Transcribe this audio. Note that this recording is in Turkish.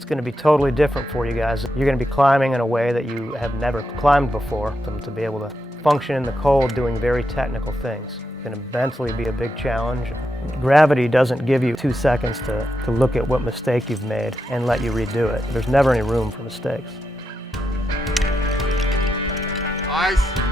It's going to be totally different for you guys. You're going to be climbing in a way that you have never climbed before, to be able to function in the cold doing very technical things. It's going to mentally be a big challenge. Gravity doesn't give you 2 seconds to look at what mistake you've made and let you redo it. There's never any room for mistakes. Nice.